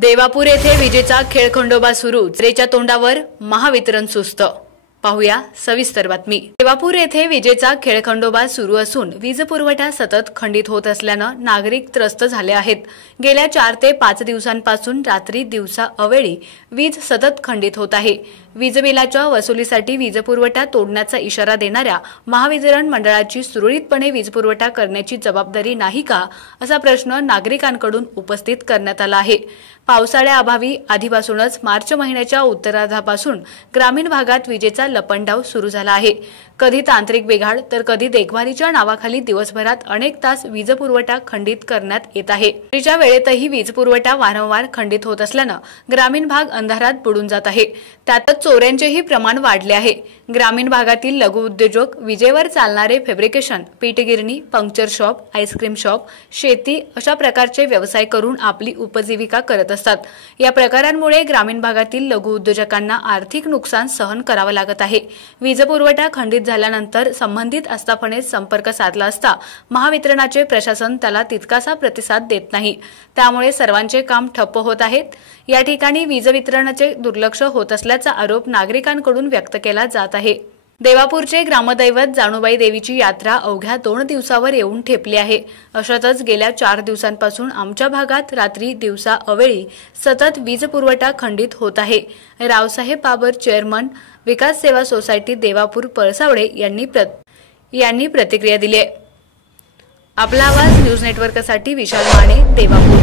देवापूर येथे विजेचा खेळखंडोबा सुरू, रेच्या तोंडावर महावितरण सुस्त। पाहूया सविस्तर बातमी। देवापूर येथे विजेचा खेळखंडोबा सुरू असून वीज पुरवठा सतत खंडित होत असल्यानं नागरिक त्रस्त झाले आहेत। गेल्या 4 ते 5 दिवसांपासून रात्री दिवसा अवेळी वीज सतत खंडित होत आहे। वीज बिलाच्या वसुलीसाठी वीज पुरवठा तोडण्याचा इशारा देणाऱ्या महावितरण मंडळाची सुरळीतपणे वीज पुरवठा करण्याची जबाबदारी नाही का, असा प्रश्न नागरिकांकडून उपस्थित करण्यात आला आहे। पावसाळ्याअभावी आधीपासूनच मार्च महिन्याच्या उत्तरार्धापासून ग्रामीण भागात विजेचा लपंडाव सुरू झाला आहे। कधी तांत्रिक बिघाड तर कधी देखभालीच्या नावाखाली दिवसभरात अनेक तास वीज पुरवठा खंडित करण्यात येत आहे। रात्रीच्या वेळेतही वीज पुरवठा वारंवार खंडित होत असल्यानं ग्रामीण भाग अंधारात बुडून जात आहे। त्यातच चोऱ्यांचेही प्रमाण वाढले आहे। ग्रामीण भागातील लघु उद्योजक विजेवर चालणारे फॅब्रिकेशन, पीठगिरणी, पंक्चर शॉप, आईस्क्रीम शॉप, शेती अशा प्रकारचे व्यवसाय करून आपली उपजीविका करत असतात। या प्रकारांमुळे ग्रामीण भागातील लघु उद्योजकांना आर्थिक नुकसान सहन करावं लागत आहे। वीज पुरवठा खंडित झाल्यानंतर संबंधित आस्थापनेत संपर्क साधला असता महावितरणाचे प्रशासन त्याला तितकासा प्रतिसाद देत नाही। त्यामुळे सर्वांचे काम ठप्प होत आहेत। या ठिकाणी वीज वितरणाचे दुर्लक्ष होत असल्याचा आरोप नागरिकांकडून व्यक्त केला जात आहे। देवापूरचे ग्रामदैवत जाणूबाई देवीची यात्रा अवघ्या 2 दिवसावर येऊन ठेपली आहे। अशातच गेल्या 4 दिवसांपासून आमच्या भागात रात्री दिवसा अवेळी सतत वीज पुरवठा खंडित होत आहे। रावसाहेब बाबर, चेअरमन, विकास सेवा सोसायटी देवापूर पळसावडे यांनी प्रतिक्रिया दिली आहे। आपला आवाज न्यूज नेटवर्कसाठी विशाल माने, देवापूर।